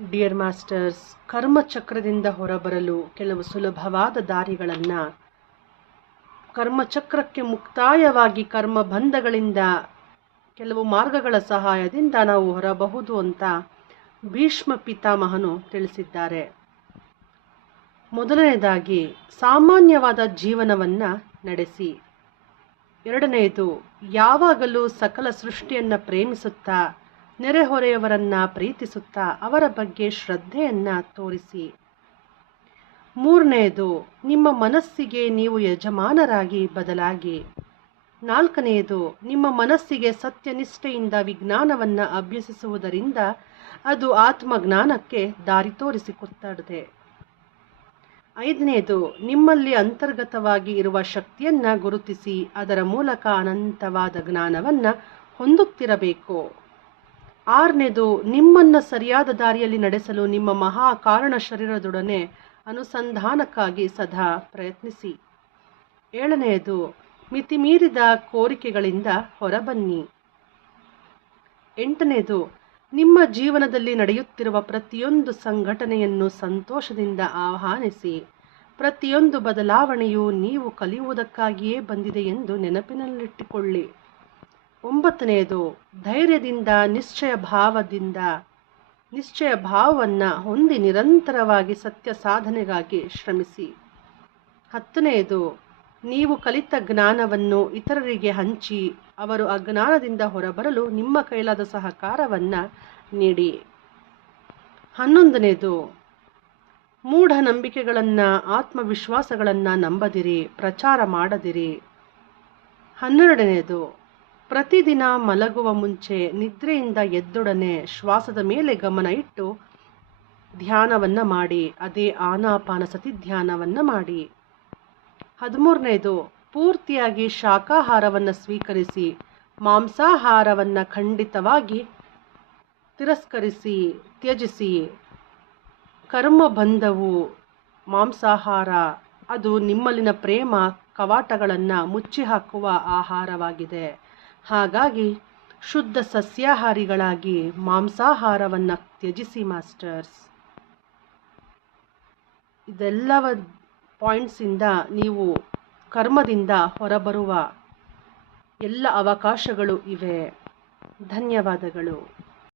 Dear masters, ಕರ್ಮಚಕ್ರದಿಂದ ಹೊರಬರಲು ಕೆಲವು ಸುಲಭವಾದ ದಾರಿಗಳನ್ನು, ಕರ್ಮಚಕ್ರಕ್ಕೆ ಮುಕ್ತಾಯವಾಗಿ ಕರ್ಮಬಂಧಗಳಿಂದ ಕೆಲವು ಮಾರ್ಗಗಳ ಸಹಾಯದಿಂದ ನಾವು ಹೊರಬಹುದು ಅಂತ ಭೀಷ್ಮ ಪಿತಾಮಹನು ತಿಳಿಸಿದ್ದಾರೆ. ಮೊದಲನೇದಾಗಿ ಸಾಮಾನ್ಯವಾದ ಜೀವನವನ್ನು ನಡೆಸಿ. ಎರಡನೆಯದು, ಯಾವಾಗಲೂ ಸಕಲ ಸೃಷ್ಟಿಯನ್ನು ಪ್ರೇಮಿಸುತ್ತಾ ನೆರೆಹೊರೆಯವರನ್ನು ಪ್ರೀತಿಸುತ್ತಾ ಅವರ ಬಗ್ಗೆ ಶ್ರದ್ಧೆಯನ್ನು ತೋರಿಸಿ. ಮೂರನೆಯದು, ನಿಮ್ಮ ಮನಸ್ಸಿಗೆ ನೀವು ಯಜಮಾನರಾಗಿ ಬದಲಾಗಿ. ನಾಲ್ಕನೆಯದು, ನಿಮ್ಮ ಮನಸ್ಸಿಗೆ ಸತ್ಯನಿಷ್ಠೆಯಿಂದ ವಿಜ್ಞಾನವನ್ನು ಅಭ್ಯಸಿಸುವುದರಿಂದ ಅದು ಆತ್ಮಜ್ಞಾನಕ್ಕೆ ದಾರಿ ತೋರಿಸಿಕೊಡುತ್ತದೆ. ಐದನೆಯದು, ನಿಮ್ಮಲ್ಲಿ ಅಂತರ್ಗತವಾಗಿ ಇರುವ ಶಕ್ತಿಯನ್ನು ಗುರುತಿಸಿ ಅದರ ಮೂಲಕ ಅನಂತವಾದ ಜ್ಞಾನವನ್ನು ಹೊಂದುತ್ತಿರಬೇಕು. ಆರನೇದು, ನಿಮ್ಮನ್ನು ಸರಿಯಾದ ದಾರಿಯಲ್ಲಿ ನಡೆಸಲು ನಿಮ್ಮ ಮಹಾಕಾರಣ ಶರೀರದೊಡನೆ ಅನುಸಂಧಾನಕ್ಕಾಗಿ ಸದಾ ಪ್ರಯತ್ನಿಸಿ. ಏಳನೆಯದು, ಮಿತಿಮೀರಿದ ಕೋರಿಕೆಗಳಿಂದ ಹೊರಬನ್ನಿ. ಎಂಟನೇದು, ನಿಮ್ಮ ಜೀವನದಲ್ಲಿ ನಡೆಯುತ್ತಿರುವ ಪ್ರತಿಯೊಂದು ಸಂಘಟನೆಯನ್ನು ಸಂತೋಷದಿಂದ ಆಹ್ವಾನಿಸಿ. ಪ್ರತಿಯೊಂದು ಬದಲಾವಣೆಯು ನೀವು ಕಲಿಯುವುದಕ್ಕಾಗಿಯೇ ಬಂದಿದೆ ಎಂದು ನೆನಪಿನಲ್ಲಿಟ್ಟುಕೊಳ್ಳಿ. ಒಂಬತ್ತನೆಯದು, ಧೈರ್ಯದಿಂದ ನಿಶ್ಚಯ ಭಾವವನ್ನು ಹೊಂದಿ ನಿರಂತರವಾಗಿ ಸತ್ಯ ಸಾಧನೆಗಾಗಿ ಶ್ರಮಿಸಿ. ಹತ್ತನೆಯದು, ನೀವು ಕಲಿತ ಜ್ಞಾನವನ್ನು ಇತರರಿಗೆ ಹಂಚಿ ಅವರು ಅಜ್ಞಾನದಿಂದ ಹೊರಬರಲು ನಿಮ್ಮ ಕೈಲಾದ ಸಹಕಾರವನ್ನು ನೀಡಿ. 11ನೇದು, ಮೂಢನಂಬಿಕೆಗಳನ್ನು ಆತ್ಮವಿಶ್ವಾಸಗಳನ್ನು ನಂಬದಿರಿ, ಪ್ರಚಾರ ಮಾಡದಿರಿ. 12ನೇದು, ಪ್ರತಿದಿನ ಮಲಗುವ ಮುಂಚೆ ನಿದ್ರೆಯಿಂದ ಎದ್ದೊಡನೆ ಶ್ವಾಸದ ಮೇಲೆ ಗಮನ ಇಟ್ಟು ಧ್ಯಾನವನ್ನು ಮಾಡಿ, ಅದೇ ಆನಾಪಾನಸತಿ ಧ್ಯಾನವನ್ನು ಮಾಡಿ. 13ನೇದು, ಪೂರ್ತಿಯಾಗಿ ಶಾಕಾಹಾರವನ್ನು ಸ್ವೀಕರಿಸಿ, ಮಾಂಸಾಹಾರವನ್ನು ಖಂಡಿತವಾಗಿ ತ್ಯಜಿಸಿ. ಕರ್ಮಬಂಧವು ಮಾಂಸಾಹಾರ, ಅದು ನಿಮ್ಮಲ್ಲಿನ ಪ್ರೇಮ ಕವಾಟಗಳನ್ನು ಮುಚ್ಚಿಹಾಕುವ ಆಹಾರವಾಗಿದೆ. ಹಾಗಾಗಿ ಶುದ್ಧ ಸಸ್ಯಾಹಾರಿಗಳಾಗಿ ಮಾಂಸಾಹಾರವನ್ನು ತ್ಯಜಿಸಿ ಮಾಸ್ಟರ್ಸ್. ಇದೆಲ್ಲವ ಪಾಯಿಂಟ್ಸಿಂದ ನೀವು ಕರ್ಮದಿಂದ ಹೊರಬರುವ ಎಲ್ಲ ಅವಕಾಶಗಳು ಇವೆ. ಧನ್ಯವಾದಗಳು.